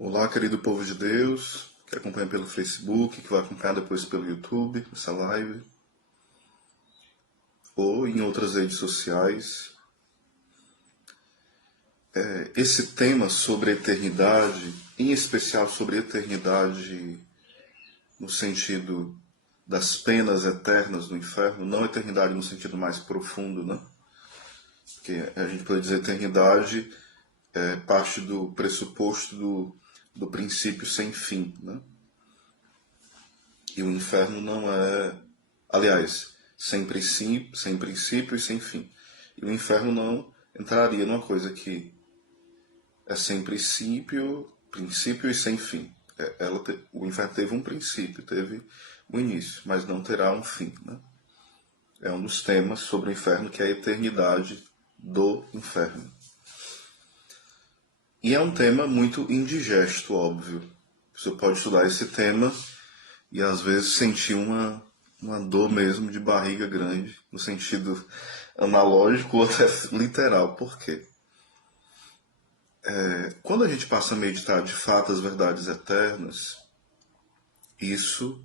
Olá, querido povo de Deus, que acompanha pelo Facebook, que vai acompanhar depois pelo YouTube, essa live, ou em outras redes sociais. Esse tema sobre a eternidade, em especial sobre a eternidade no sentido das penas eternas no inferno, não eternidade no sentido mais profundo, né? Porque a gente pode dizer eternidade é parte do pressuposto do princípio sem fim, né? E o inferno não é, aliás, sem princípio e sem fim. E o inferno não entraria numa coisa que é sem princípio e sem fim. O inferno teve um princípio, teve um início, mas não terá um fim, né? É um dos temas sobre o inferno, que é a eternidade do inferno. E é um tema muito indigesto, óbvio. Você pode estudar esse tema e às vezes sentir uma dor mesmo de barriga grande, no sentido analógico ou até literal. Por quê? Quando a gente passa a meditar de fato as verdades eternas, isso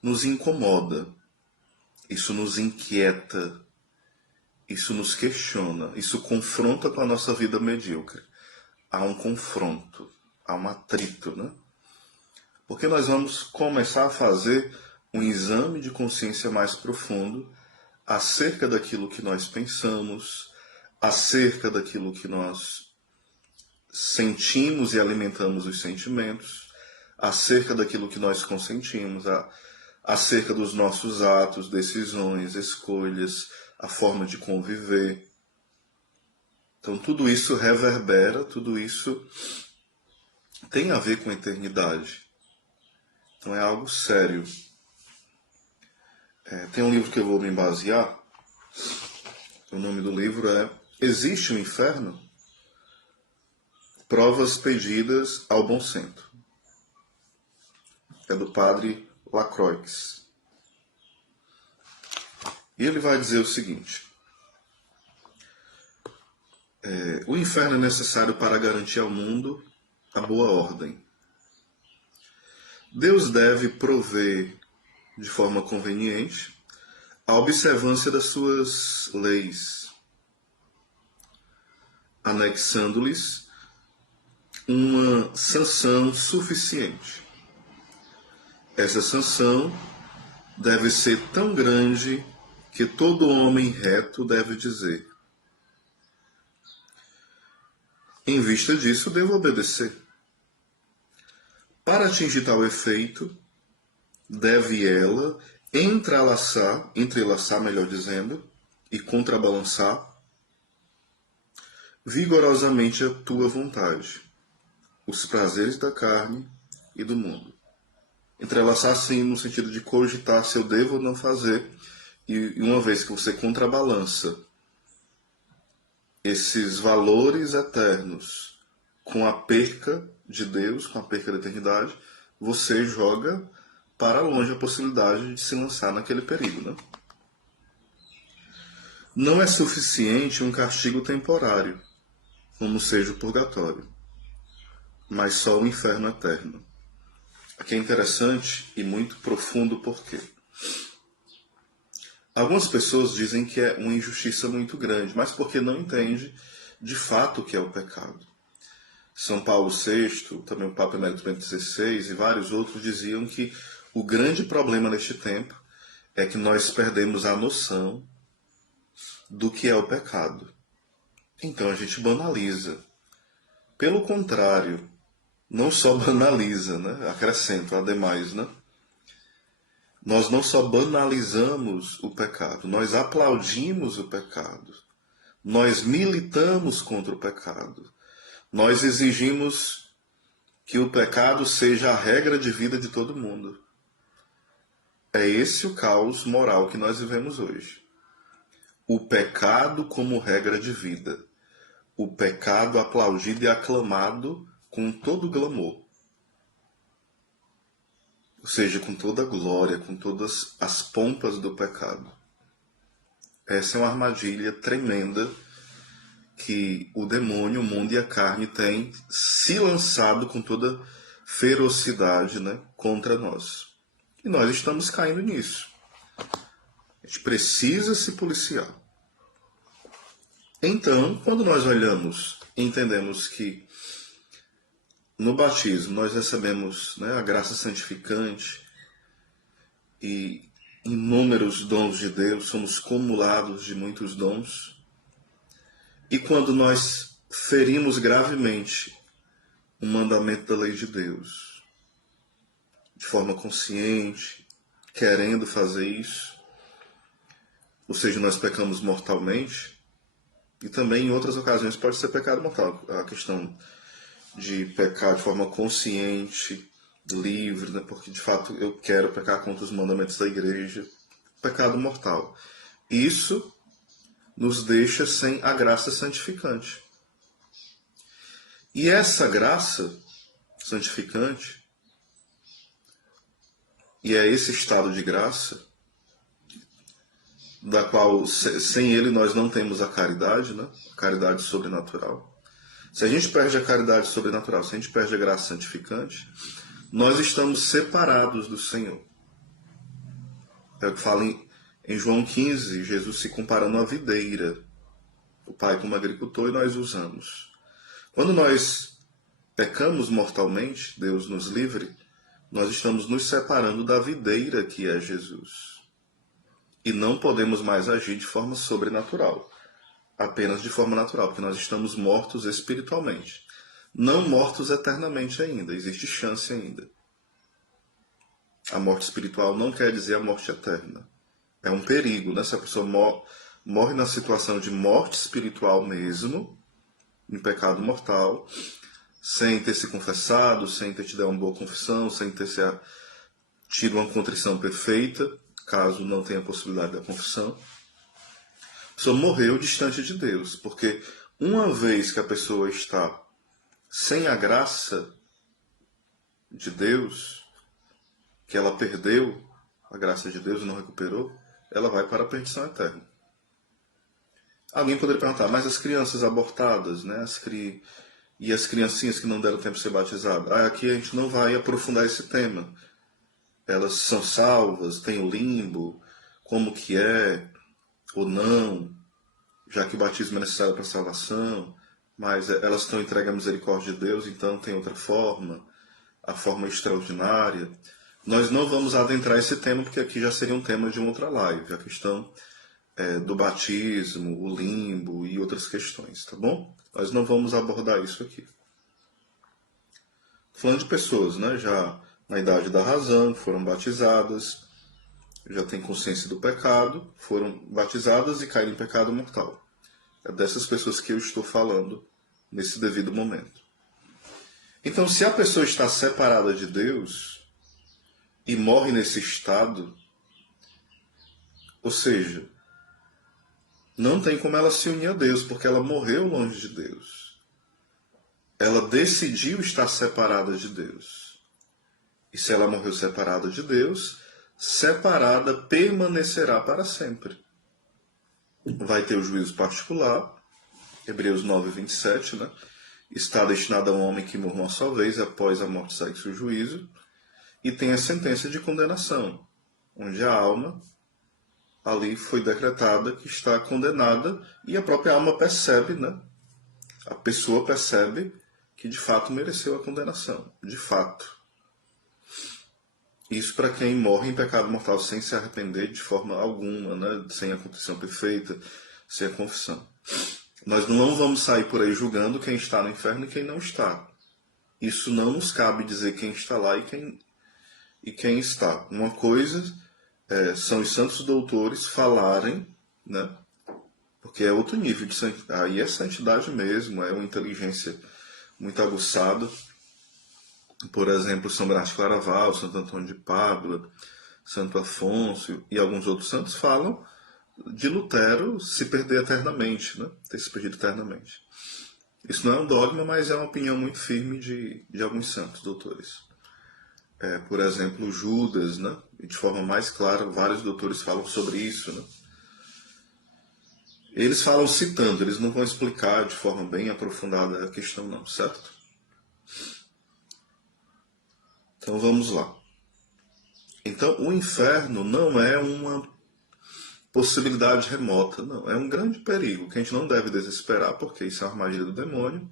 nos incomoda, isso nos inquieta, isso nos questiona, isso confronta com a nossa vida medíocre. Há um confronto, há um atrito, né? Porque nós vamos começar a fazer um exame de consciência mais profundo acerca daquilo que nós pensamos, acerca daquilo que nós sentimos e alimentamos os sentimentos, acerca daquilo que nós consentimos, acerca dos nossos atos, decisões, escolhas, a forma de conviver. Então tudo isso reverbera, tudo isso tem a ver com a eternidade. Então é algo sério. Tem um livro que eu vou me basear. O nome do livro é Existe um Inferno? Provas pedidas ao bom senso. É do padre Lacroix. E ele vai dizer o seguinte: o inferno é necessário para garantir ao mundo a boa ordem. Deus deve prover de forma conveniente a observância das suas leis, anexando-lhes uma sanção suficiente. Essa sanção deve ser tão grande que todo homem reto deve dizer: em vista disso, devo obedecer. Para atingir tal efeito, deve ela entrelaçar, melhor dizendo, e contrabalançar vigorosamente a tua vontade, os prazeres da carne e do mundo. Entrelaçar, sim, no sentido de cogitar se eu devo ou não fazer, e uma vez que você contrabalança esses valores eternos com a perca de Deus, com a perca da eternidade, você joga para longe a possibilidade de se lançar naquele perigo, né? Não é suficiente um castigo temporário, como seja o purgatório, mas só o inferno eterno. Aqui é interessante e muito profundo porque algumas pessoas dizem que é uma injustiça muito grande, mas porque não entende de fato o que é o pecado. São Paulo VI, também o Papa Emérito Bento XVI e vários outros diziam que o grande problema neste tempo é que nós perdemos a noção do que é o pecado. Então a gente banaliza. Pelo contrário, não só banaliza, né? Acrescento, ademais, né? Nós não só banalizamos o pecado, nós aplaudimos o pecado. Nós militamos contra o pecado. Nós exigimos que o pecado seja a regra de vida de todo mundo. É esse o caos moral que nós vivemos hoje. O pecado como regra de vida. O pecado aplaudido e aclamado com todo glamour. Ou seja, com toda a glória, com todas as pompas do pecado. Essa é uma armadilha tremenda que o demônio, o mundo e a carne têm se lançado com toda ferocidade, né, contra nós. E nós estamos caindo nisso. A gente precisa se policiar. Então, quando nós olhamos e entendemos que no batismo nós recebemos, né, a graça santificante e inúmeros dons de Deus, somos cumulados de muitos dons, e quando nós ferimos gravemente o mandamento da lei de Deus, de forma consciente, querendo fazer isso, ou seja, nós pecamos mortalmente, e também em outras ocasiões pode ser pecado mortal. A questão de pecar de forma consciente, livre, né? Porque de fato eu quero pecar contra os mandamentos da igreja, pecado mortal. Isso nos deixa sem a graça santificante. E essa graça santificante, e é esse estado de graça, da qual sem ele nós não temos a caridade, né? A caridade sobrenatural. Se a gente perde a caridade sobrenatural, se a gente perde a graça santificante, nós estamos separados do Senhor. É o que fala em João 15, Jesus se comparando à videira. O Pai como agricultor e nós usamos. Quando nós pecamos mortalmente, Deus nos livre, nós estamos nos separando da videira que é Jesus. E não podemos mais agir de forma sobrenatural, apenas de forma natural, porque nós estamos mortos espiritualmente. Não mortos eternamente ainda, existe chance ainda. A morte espiritual não quer dizer a morte eterna. É um perigo, né? Se a pessoa morre na situação de morte espiritual mesmo, em pecado mortal, sem ter se confessado, sem ter tido uma boa confissão, sem ter tido uma contrição perfeita, caso não tenha possibilidade da confissão, a pessoa morreu distante de Deus, porque uma vez que a pessoa está sem a graça de Deus, que ela perdeu a graça de Deus e não recuperou, ela vai para a perdição eterna. Alguém poderia perguntar, mas as crianças abortadas, né, e as criancinhas que não deram tempo de ser batizadas? Aqui a gente não vai aprofundar esse tema. Elas são salvas, tem o limbo, como que é ou não, já que o batismo é necessário para a salvação, mas elas estão entregues à misericórdia de Deus, então tem outra forma, a forma extraordinária. Nós não vamos adentrar esse tema, porque aqui já seria um tema de uma outra live, a questão do batismo, o limbo e outras questões, tá bom? Nós não vamos abordar isso aqui. Falando de pessoas, né, já na idade da razão, foram batizadas, já têm consciência do pecado, foram batizadas e caíram em pecado mortal. É dessas pessoas que eu estou falando nesse devido momento. Então, se a pessoa está separada de Deus e morre nesse estado, ou seja, não tem como ela se unir a Deus, porque ela morreu longe de Deus. Ela decidiu estar separada de Deus. E se ela morreu separada de Deus, separada permanecerá para sempre. Vai ter o juízo particular, Hebreus 9, 27, né? Está destinado a um homem que morra uma só vez, após a morte sai-se o juízo, e tem a sentença de condenação, onde a alma ali foi decretada que está condenada, e a própria alma percebe, né? A pessoa percebe que de fato mereceu a condenação, de fato. Isso para quem morre em pecado mortal sem se arrepender de forma alguma, né? Sem a confissão perfeita, sem a confissão. Nós não vamos sair por aí julgando quem está no inferno e quem não está. Isso não nos cabe dizer quem está lá e quem está. Uma coisa são os santos doutores falarem, né? Porque é outro nível de santidade. Aí é santidade mesmo, é uma inteligência muito aguçada. Por exemplo, São Brás de Claraval, Santo Antônio de Pádua, Santo Afonso e alguns outros santos falam de Lutero se perder eternamente, né? Ter se perdido eternamente. Isso não é um dogma, mas é uma opinião muito firme de alguns santos doutores. Por exemplo, Judas, né? E de forma mais clara, vários doutores falam sobre isso, né? Eles falam citando, eles não vão explicar de forma bem aprofundada a questão não, certo? Então vamos lá. Então o inferno não é uma possibilidade remota, não. É um grande perigo que a gente não deve desesperar, porque isso é uma armadilha do demônio,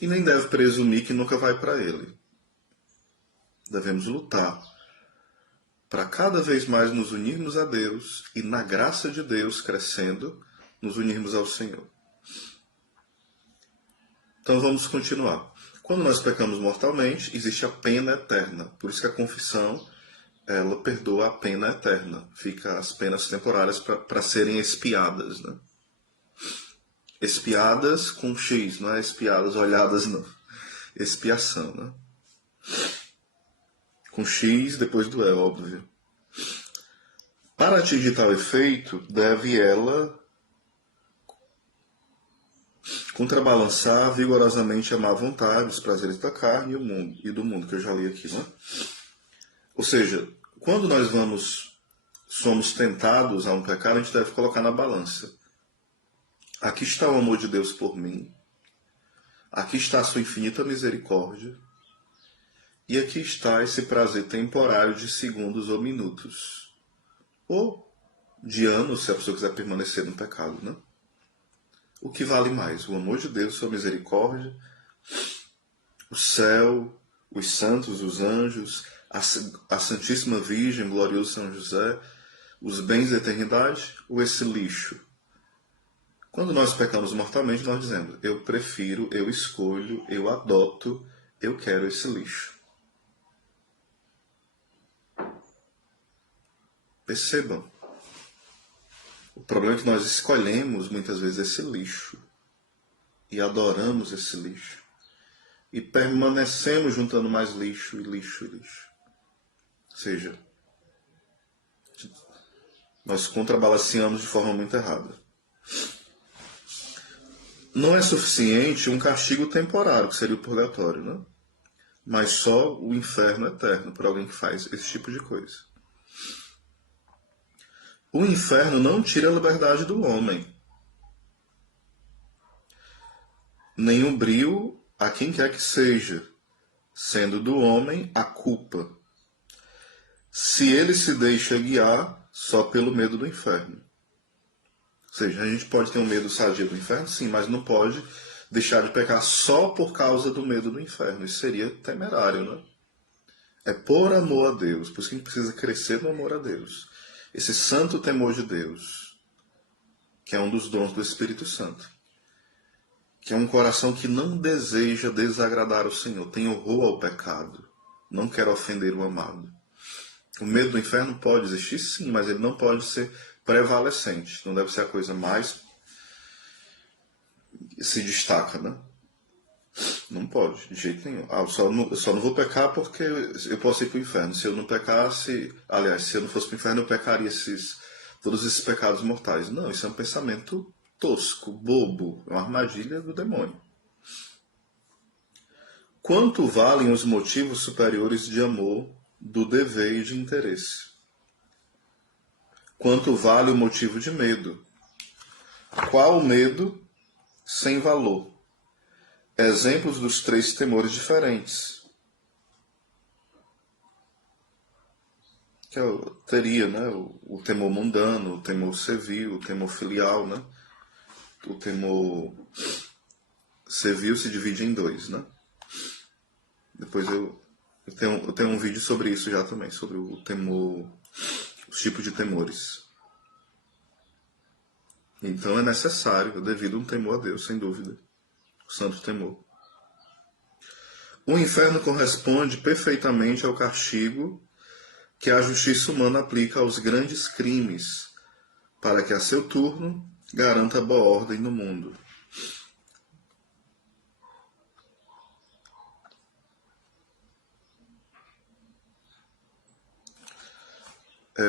e nem deve presumir que nunca vai para ele. Devemos lutar para cada vez mais nos unirmos a Deus e, na graça de Deus crescendo, nos unirmos ao Senhor. Então vamos continuar. Quando nós pecamos mortalmente, existe a pena eterna. Por isso que a confissão, ela perdoa a pena eterna. Fica as penas temporárias para serem expiadas, né? Expiadas com X, não é expiadas, olhadas não. Expiação, né? Com X depois do E, óbvio. Para atingir tal efeito, deve ela contrabalançar vigorosamente a má vontade, os prazeres da carne e do mundo, que eu já li aqui, né? Ou seja, quando nós somos tentados a um pecado, a gente deve colocar na balança. Aqui está o amor de Deus por mim, aqui está a sua infinita misericórdia, e aqui está esse prazer temporário de segundos ou minutos, ou de anos, se a pessoa quiser permanecer no pecado, né? O que vale mais? O amor de Deus, sua misericórdia, o céu, os santos, os anjos, a Santíssima Virgem, glorioso São José, os bens da eternidade, ou esse lixo? Quando nós pecamos mortalmente, nós dizemos, eu prefiro, eu escolho, eu adoto, eu quero esse lixo. Percebam. O problema é que nós escolhemos muitas vezes esse lixo e adoramos esse lixo e permanecemos juntando mais lixo e lixo e lixo. Ou seja, nós contrabalanceamos de forma muito errada. Não é suficiente um castigo temporário, que seria o purgatório, né? Mas só o inferno eterno para alguém que faz esse tipo de coisa. O inferno não tira a liberdade do homem. Nem o brio a quem quer que seja, sendo do homem a culpa, se ele se deixa guiar só pelo medo do inferno. Ou seja, a gente pode ter um medo sadio do inferno, sim, mas não pode deixar de pecar só por causa do medo do inferno. Isso seria temerário, né? É por amor a Deus, por isso que a gente precisa crescer no amor a Deus. Esse santo temor de Deus, que é um dos dons do Espírito Santo, que é um coração que não deseja desagradar o Senhor, tem horror ao pecado, não quer ofender o amado. O medo do inferno pode existir, sim, mas ele não pode ser prevalecente, não deve ser a coisa mais se destaca, né? Não pode, de jeito nenhum. Eu só não vou pecar porque eu posso ir para o inferno. Se eu não pecasse, aliás, se eu não fosse para o inferno, eu pecaria todos esses pecados mortais. Não, isso é um pensamento tosco, bobo, é uma armadilha do demônio. Quanto valem os motivos superiores de amor, do dever e de interesse? Quanto vale o motivo de medo? Qual o medo sem valor? Exemplos dos 3 temores diferentes. Que eu teria, né? O temor mundano, o temor servil, o temor filial, né? O temor servil se divide em 2, né? Depois eu tenho um vídeo sobre isso já também, sobre o temor, os tipos de temores. Então é necessário, devido a um temor a Deus, sem dúvida. O santo temor. O inferno corresponde perfeitamente ao castigo que a justiça humana aplica aos grandes crimes, para que a seu turno garanta boa ordem no mundo.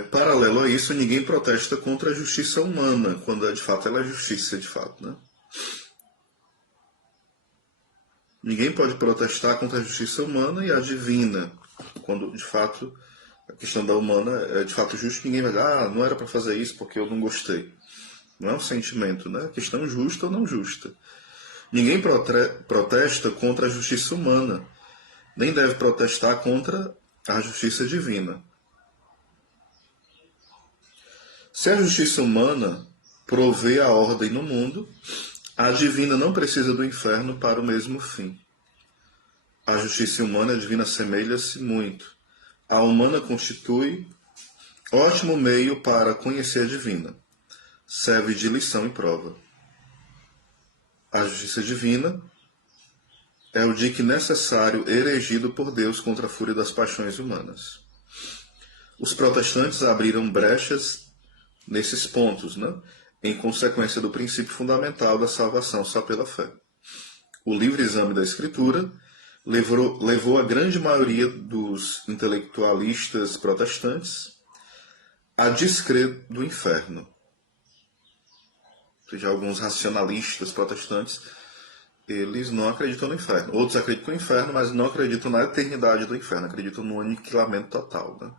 Paralelo a isso, ninguém protesta contra a justiça humana, quando de fato ela é justiça, de fato, né? Ninguém pode protestar contra a justiça humana e a divina, quando de fato a questão da humana é de fato justa. Ninguém vai dizer, não era para fazer isso porque eu não gostei. Não é um sentimento, né? Questão justa ou não justa. Ninguém protesta contra a justiça humana, nem deve protestar contra a justiça divina. Se a justiça humana provê a ordem no mundo, a divina não precisa do inferno para o mesmo fim. A justiça humana e a divina assemelham-se muito. A humana constitui ótimo meio para conhecer a divina. Serve de lição e prova. A justiça divina é o dique necessário erigido por Deus contra a fúria das paixões humanas. Os protestantes abriram brechas nesses pontos, né? Em consequência do princípio fundamental da salvação só pela fé. O livre exame da Escritura levou a grande maioria dos intelectualistas protestantes a descrer do inferno. Ou seja, alguns racionalistas protestantes, eles não acreditam no inferno. Outros acreditam no inferno, mas não acreditam na eternidade do inferno, acreditam no aniquilamento total, né?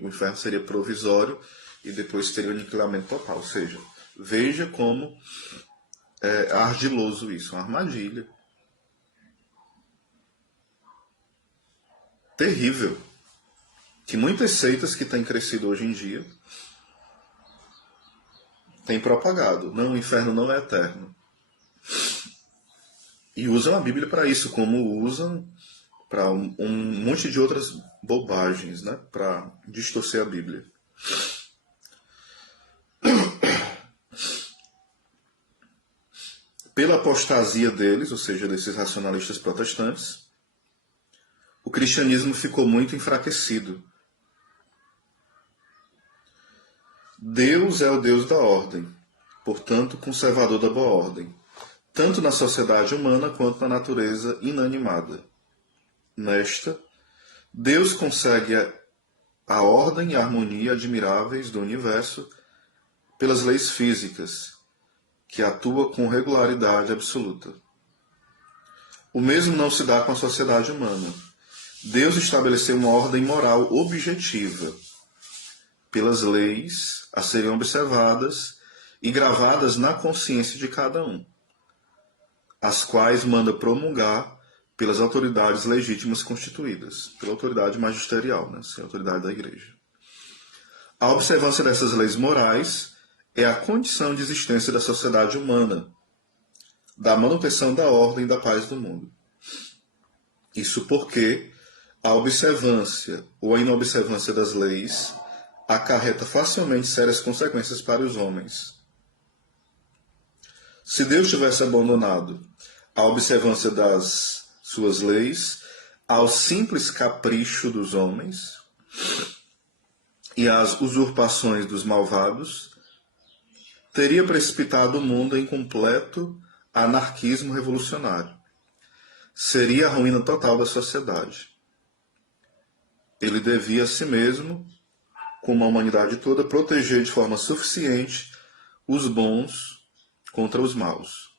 O inferno seria provisório e depois teria o aniquilamento total. Ou seja, veja como é ardiloso isso, uma armadilha. Terrível. Que muitas seitas que têm crescido hoje em dia têm propagado. Não, o inferno não é eterno. E usam a Bíblia para isso, como usam para um monte de outras bobagens, né? Para distorcer a Bíblia. Pela apostasia deles, ou seja, desses racionalistas protestantes, o cristianismo ficou muito enfraquecido. Deus é o Deus da ordem, portanto, conservador da boa ordem, tanto na sociedade humana quanto na natureza inanimada. Nesta, Deus consegue a ordem e a harmonia admiráveis do universo pelas leis físicas, que atua com regularidade absoluta. O mesmo não se dá com a sociedade humana. Deus estabeleceu uma ordem moral objetiva, pelas leis a serem observadas e gravadas na consciência de cada um, as quais manda promulgar pelas autoridades legítimas constituídas, pela autoridade magisterial, né, a autoridade da Igreja. A observância dessas leis morais é a condição de existência da sociedade humana, da manutenção da ordem e da paz do mundo. Isso porque a observância ou a inobservância das leis acarreta facilmente sérias consequências para os homens. Se Deus tivesse abandonado a observância das suas leis ao simples capricho dos homens e às usurpações dos malvados, teria precipitado o mundo em completo anarquismo revolucionário. Seria a ruína total da sociedade. Ele devia a si mesmo, como a humanidade toda, proteger de forma suficiente os bons contra os maus,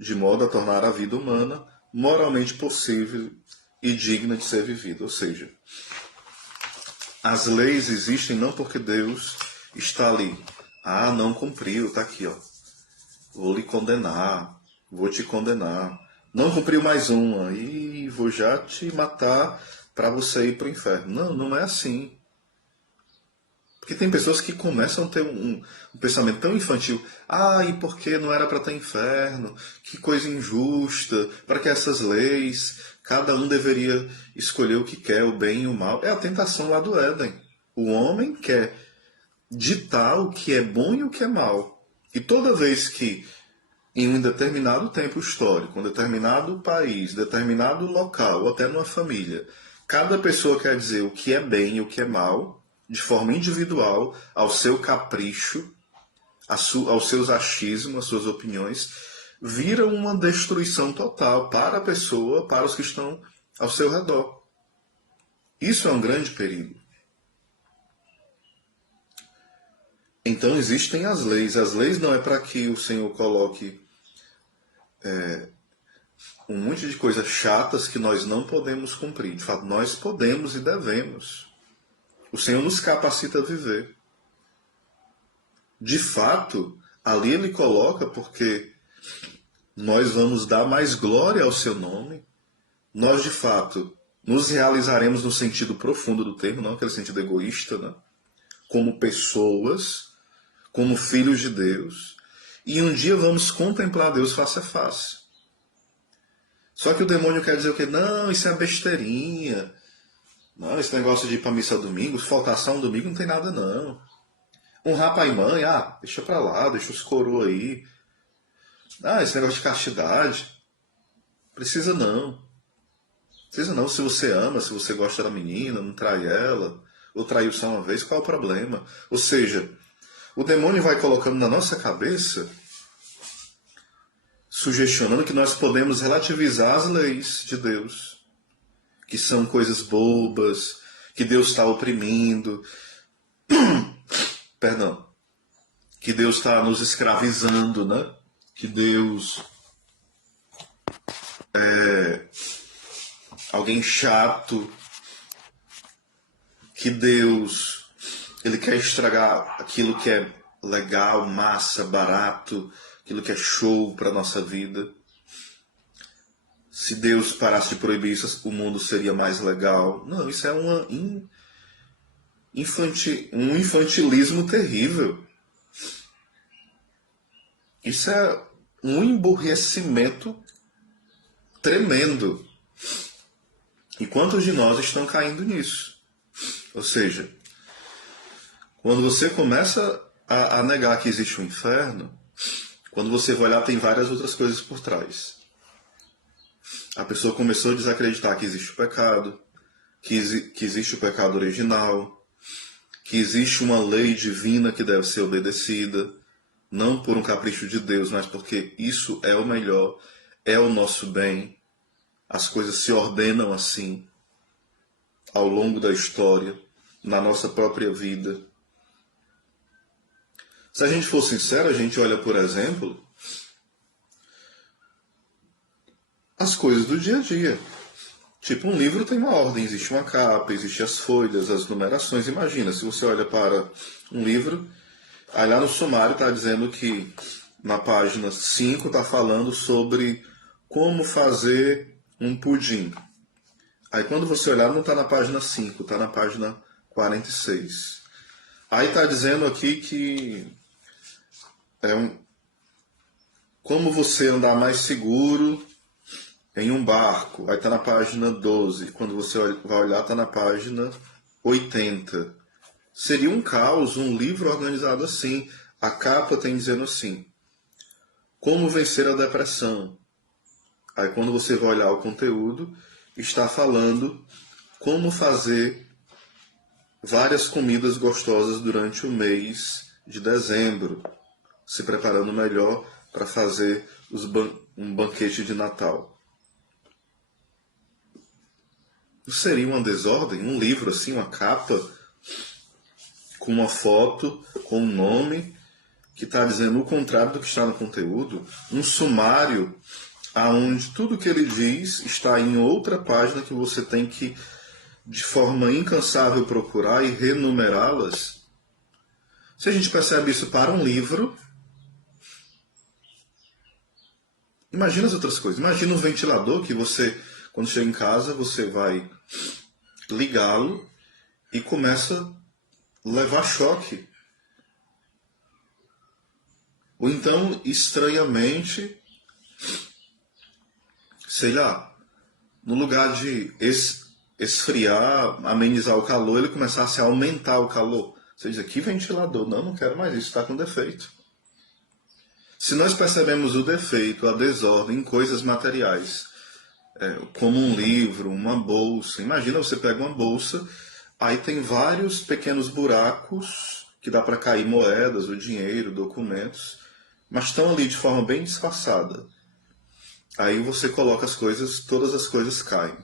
de modo a tornar a vida humana moralmente possível e digna de ser vivida. Ou seja, as leis existem não porque Deus está ali. Ah, não cumpriu, está aqui, ó. Vou lhe condenar, vou te condenar. Não cumpriu mais uma, e vou já te matar para você ir para o inferno. Não, não é assim. Porque tem pessoas que começam a ter um pensamento tão infantil. Ah, e por que não era para ter inferno? Que coisa injusta. Para que essas leis, cada um deveria escolher o que quer, o bem e o mal. É a tentação lá do Éden. O homem quer ditar o que é bom e o que é mal. E toda vez que, em um determinado tempo histórico, um determinado país, determinado local, ou até numa família, cada pessoa quer dizer o que é bem e o que é mal, de forma individual, ao seu capricho, aos seus achismos, às suas opiniões, vira uma destruição total para a pessoa, para os que estão ao seu redor. Isso é um grande perigo. Então existem as leis. As leis não é para que o Senhor coloque um monte de coisas chatas que nós não podemos cumprir. De fato, nós podemos e devemos. O Senhor nos capacita a viver. De fato, Ali ele coloca porque nós vamos dar mais glória ao seu nome. Nós, de fato, nos realizaremos no sentido profundo do termo, não aquele sentido egoísta, né? Como pessoas, como filhos de Deus. E um dia vamos contemplar Deus face a face. Só que o demônio quer dizer o quê? Não, isso é besteirinha. Não, esse negócio de ir para missa domingo, faltar só um domingo, não tem nada não. Honrar pai e mãe, deixa pra lá, deixa os coroa aí. Esse negócio de castidade, precisa não. Precisa não, se você ama, se você gosta da menina, não trai ela, ou traiu só uma vez, qual é o problema? Ou seja, o demônio vai colocando na nossa cabeça, sugestionando que nós podemos relativizar as leis de Deus, que são coisas bobas, que Deus está oprimindo, perdão, que Deus está nos escravizando, né? Que Deus é alguém chato, que Deus ele quer estragar aquilo que é legal, massa, barato, aquilo que é show para a nossa vida. Se Deus parasse de proibir isso, o mundo seria mais legal. Não, isso é um infantilismo terrível. Isso é um emburrecimento tremendo. E quantos de nós estão caindo nisso? Ou seja, quando você começa a negar que existe um inferno, quando você vai olhar, tem várias outras coisas por trás. A pessoa começou a desacreditar que existe o pecado, que existe o pecado original, que existe uma lei divina que deve ser obedecida, não por um capricho de Deus, mas porque isso é o melhor, é o nosso bem. As coisas se ordenam assim, ao longo da história, na nossa própria vida. Se a gente for sincero, a gente olha, por exemplo, as coisas do dia a dia. Tipo, um livro tem uma ordem, existe uma capa, existem as folhas, as numerações. Imagina, se você olha para um livro, aí lá no sumário está dizendo que na página 5 está falando sobre como fazer um pudim. Aí quando você olhar, não está na página 5, está na página 46. Aí está dizendo aqui que como você andar mais seguro em um barco. Aí está na página 12. Quando você vai olhar, está na página 80. Seria um caos, um livro organizado assim. A capa tem dizendo assim: como vencer a depressão. Aí quando você vai olhar o conteúdo, está falando como fazer várias comidas gostosas durante o mês de dezembro, se preparando melhor para fazer um banquete de Natal. Seria uma desordem? Um livro assim, uma capa, com uma foto, com um nome, que está dizendo o contrário do que está no conteúdo, um sumário aonde tudo que ele diz está em outra página que você tem que, de forma incansável, procurar e renumerá-las. Se a gente percebe isso para um livro, imagina as outras coisas. Imagina um ventilador que você, quando chega em casa, você vai ligá-lo e começa a levar choque. Ou então, estranhamente, sei lá, no lugar de esfriar, amenizar o calor, ele começasse a aumentar o calor. Você diz, que ventilador? Não, não quero mais isso, está com defeito. Se nós percebemos o defeito, a desordem em coisas materiais, como um livro, uma bolsa, imagina você pega uma bolsa, aí tem vários pequenos buracos que dá para cair moedas, o dinheiro, documentos, mas estão ali de forma bem disfarçada. Aí você coloca as coisas, todas as coisas caem.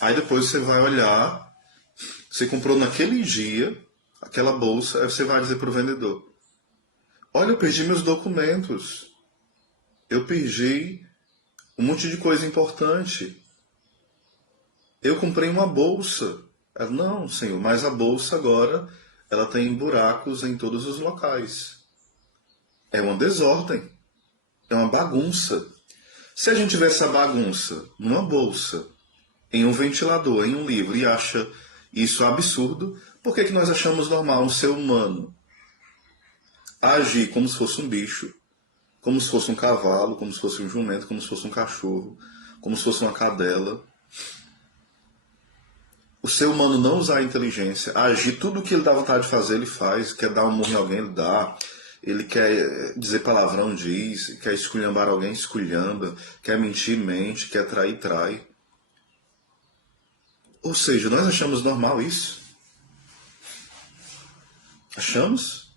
Aí depois você vai olhar, você comprou naquele dia aquela bolsa, aí você vai dizer para o vendedor: olha, eu perdi meus documentos, eu perdi um monte de coisa importante, eu comprei uma bolsa. Ela, não, senhor, mas a bolsa agora ela tem buracos em todos os locais. É uma desordem, é uma bagunça. Se a gente vê essa bagunça numa bolsa, em um ventilador, em um livro, e acha isso absurdo, por que nós achamos normal um ser humano agir como se fosse um bicho, como se fosse um cavalo, como se fosse um jumento, como se fosse um cachorro, como se fosse uma cadela? O ser humano não usar a inteligência, agir, tudo o que ele dá vontade de fazer, ele faz. Quer dar um murro em alguém, ele dá. Ele quer dizer palavrão, diz. Quer esculhambar alguém, esculhamba. Quer mentir, mente. Quer trair, trai. Ou seja, nós achamos normal isso? Achamos?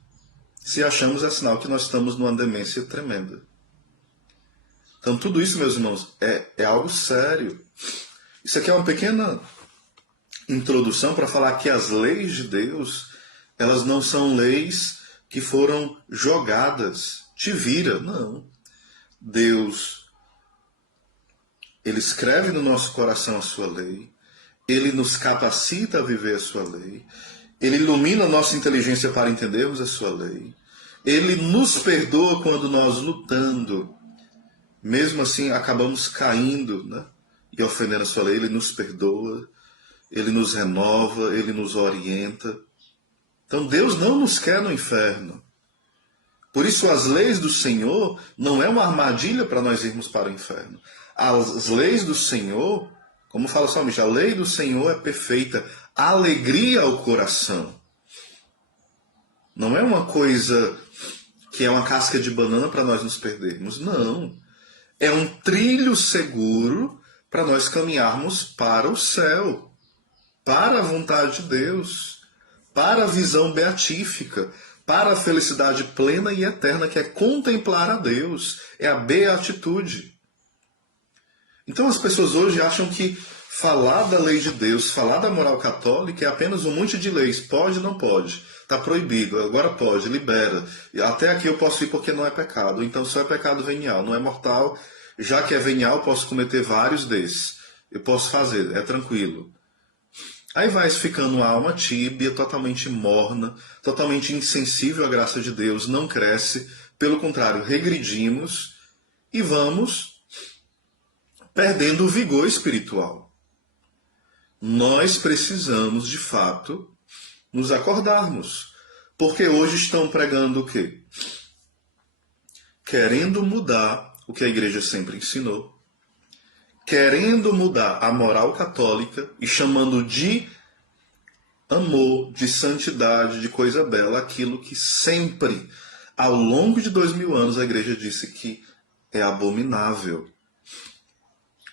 Se achamos, é sinal que nós estamos numa demência tremenda. Então tudo isso, meus irmãos, é algo sério. Isso aqui é uma pequena introdução para falar que as leis de Deus, elas não são leis que foram jogadas, te vira, não. Deus, Ele escreve no nosso coração a sua lei, Ele nos capacita a viver a sua lei, Ele ilumina a nossa inteligência para entendermos a sua lei, Ele nos perdoa quando nós, lutando, mesmo assim acabamos caindo, né, e ofendendo a sua lei, Ele nos perdoa, Ele nos renova, Ele nos orienta. Então Deus não nos quer no inferno. Por isso as leis do Senhor não é uma armadilha para nós irmos para o inferno. As leis do Senhor, como fala o salmista, a lei do Senhor é perfeita, alegria ao coração. Não é uma coisa que é uma casca de banana para nós nos perdermos. Não. É um trilho seguro para nós caminharmos para o céu, para a vontade de Deus, para a visão beatífica, para a felicidade plena e eterna, que é contemplar a Deus, é a beatitude. Então as pessoas hoje acham que falar da lei de Deus, falar da moral católica é apenas um monte de leis, pode, não pode, está proibido, agora pode, libera, até aqui eu posso ir porque não é pecado, então só é pecado venial, não é mortal, já que é venial, posso cometer vários desses, eu posso fazer, é tranquilo. Aí vai ficando a alma tíbia, totalmente morna, totalmente insensível à graça de Deus, não cresce, pelo contrário, regredimos e vamos perdendo o vigor espiritual. Nós precisamos, de fato, nos acordarmos, porque hoje estão pregando o quê? Querendo mudar o que a igreja sempre ensinou, querendo mudar a moral católica e chamando de amor, de santidade, de coisa bela, aquilo que sempre, ao longo de 2000 anos, a igreja disse que é abominável.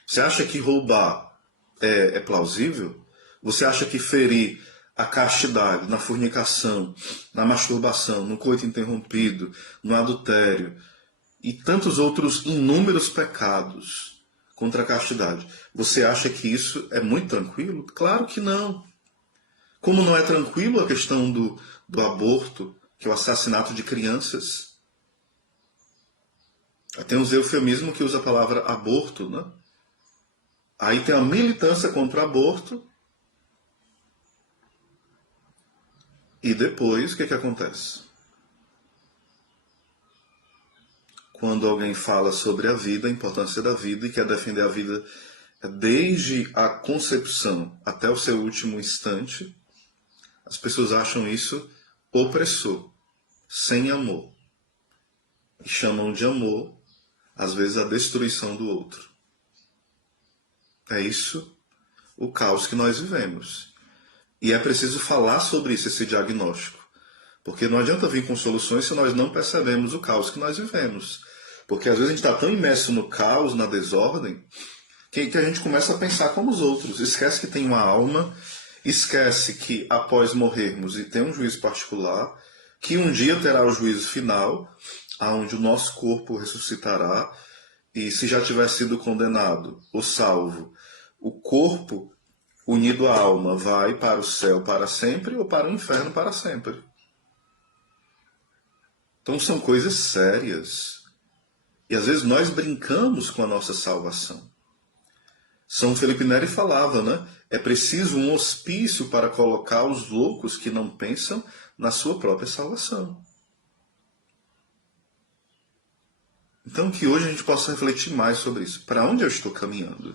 Você acha que roubar é plausível? Você acha que ferir a castidade na fornicação, na masturbação, no coito interrompido, no adultério e tantos outros inúmeros pecados contra a castidade, você acha que isso é muito tranquilo? Claro que não. Como não é tranquilo a questão do aborto, que é o assassinato de crianças. Tem uns eufemismos que usa a palavra aborto, né? Aí tem a militância contra o aborto. E depois, o que acontece? Quando alguém fala sobre a vida, a importância da vida, e quer defender a vida desde a concepção até o seu último instante, as pessoas acham isso opressor, sem amor. E chamam de amor, às vezes, a destruição do outro. É isso o caos que nós vivemos. E é preciso falar sobre isso, esse diagnóstico. Porque não adianta vir com soluções se nós não percebemos o caos que nós vivemos. Porque às vezes a gente está tão imerso no caos, na desordem, que a gente começa a pensar como os outros. Esquece que tem uma alma, esquece que após morrermos e tem um juízo particular, que um dia terá o juízo final, onde o nosso corpo ressuscitará, e se já tiver sido condenado ou salvo, o corpo unido à alma vai para o céu para sempre ou para o inferno para sempre. Então são coisas sérias. E às vezes nós brincamos com a nossa salvação. São Felipe Neri falava, né? É preciso um hospício para colocar os loucos que não pensam na sua própria salvação. Então que hoje a gente possa refletir mais sobre isso. Para onde eu estou caminhando?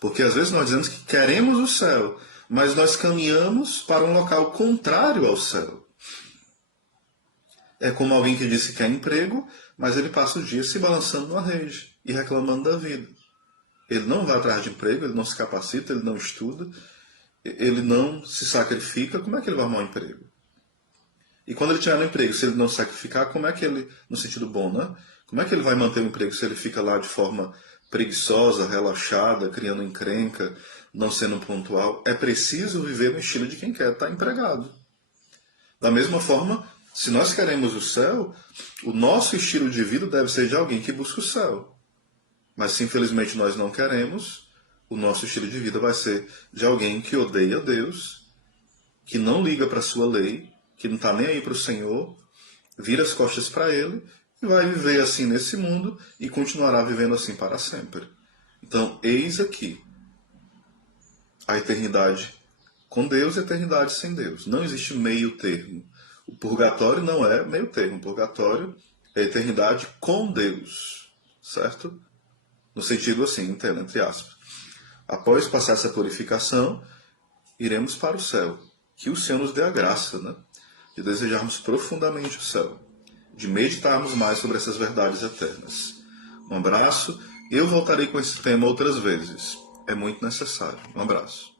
Porque às vezes nós dizemos que queremos o céu, mas nós caminhamos para um local contrário ao céu. É como alguém que disse que quer emprego, mas ele passa o dia se balançando numa rede e reclamando da vida. Ele não vai atrás de emprego, ele não se capacita, ele não estuda, ele não se sacrifica. Como é que ele vai arrumar um emprego? E quando ele tiver no emprego, se ele não se sacrificar, como é que ele, no sentido bom, né? Como é que ele vai manter o emprego se ele fica lá de forma preguiçosa, relaxada, criando encrenca, não sendo pontual? É preciso viver no estilo de quem quer estar empregado. Da mesma forma, se nós queremos o céu, o nosso estilo de vida deve ser de alguém que busca o céu. Mas se infelizmente nós não queremos, o nosso estilo de vida vai ser de alguém que odeia Deus, que não liga para a sua lei, que não está nem aí para o Senhor, vira as costas para Ele e vai viver assim nesse mundo e continuará vivendo assim para sempre. Então, eis aqui a eternidade com Deus e a eternidade sem Deus. Não existe meio termo. O purgatório não é meio termo. O purgatório é a eternidade com Deus. Certo? No sentido assim, entendo, entre aspas. Após passar essa purificação, iremos para o céu. Que o Senhor nos dê a graça, né? De desejarmos profundamente o céu. De meditarmos mais sobre essas verdades eternas. Um abraço. Eu voltarei com esse tema outras vezes. É muito necessário. Um abraço.